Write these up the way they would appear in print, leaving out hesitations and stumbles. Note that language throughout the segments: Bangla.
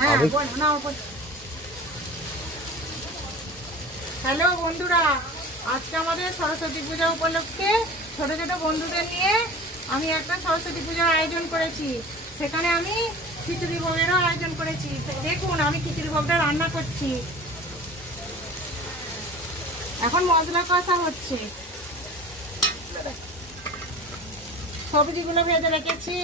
হ্যালো বন্ধুরা, আজকে আমাদের সরস্বতী পূজা উপলক্ষে ছোট ছোট বন্ধুদের নিয়ে আমি একটা সরস্বতী পূজার আয়োজন করেছি। সেখানে আমি খিচুড়ি ভোগেরও আয়োজন করেছি। দেখুন, আমি খিচুড়ি ভোগটা রান্না করছি। এখন মশলা কষা হচ্ছে, সবজিগুলো ভেজে রেখেছি।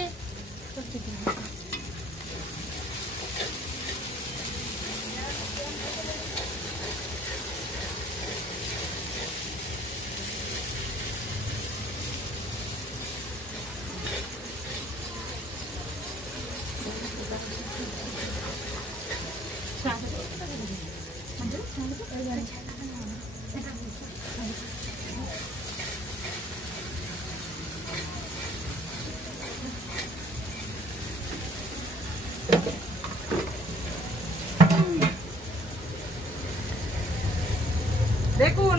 দেখুন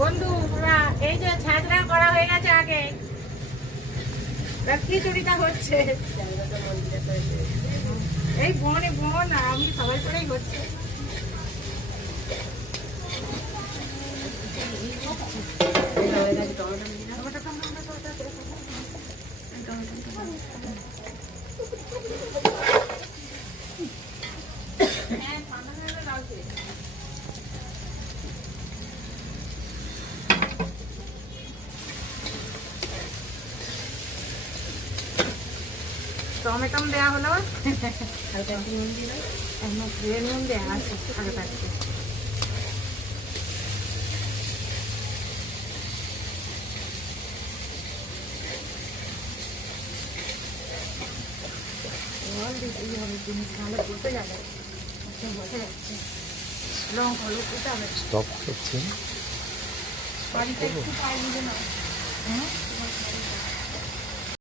বন্ধুরা, এই যে ছাঁচড়া করা হয়ে গেছে আগে, খিচুড়িটা হচ্ছে। এই বোন আমি সবাই করেই হচ্ছে। টমেটো দেওয়া হলো, হালকা নুন দিল, নুন দেওয়া আছে আগে থাকতে। জিনিস ভালো বলতে যাবে, বসে যাচ্ছে। লঙ্কা হলুদ দিতে হবে। স্টপ করছি। বাড়িতে একটু পাই বুঝে নাও। হ্যাঁ।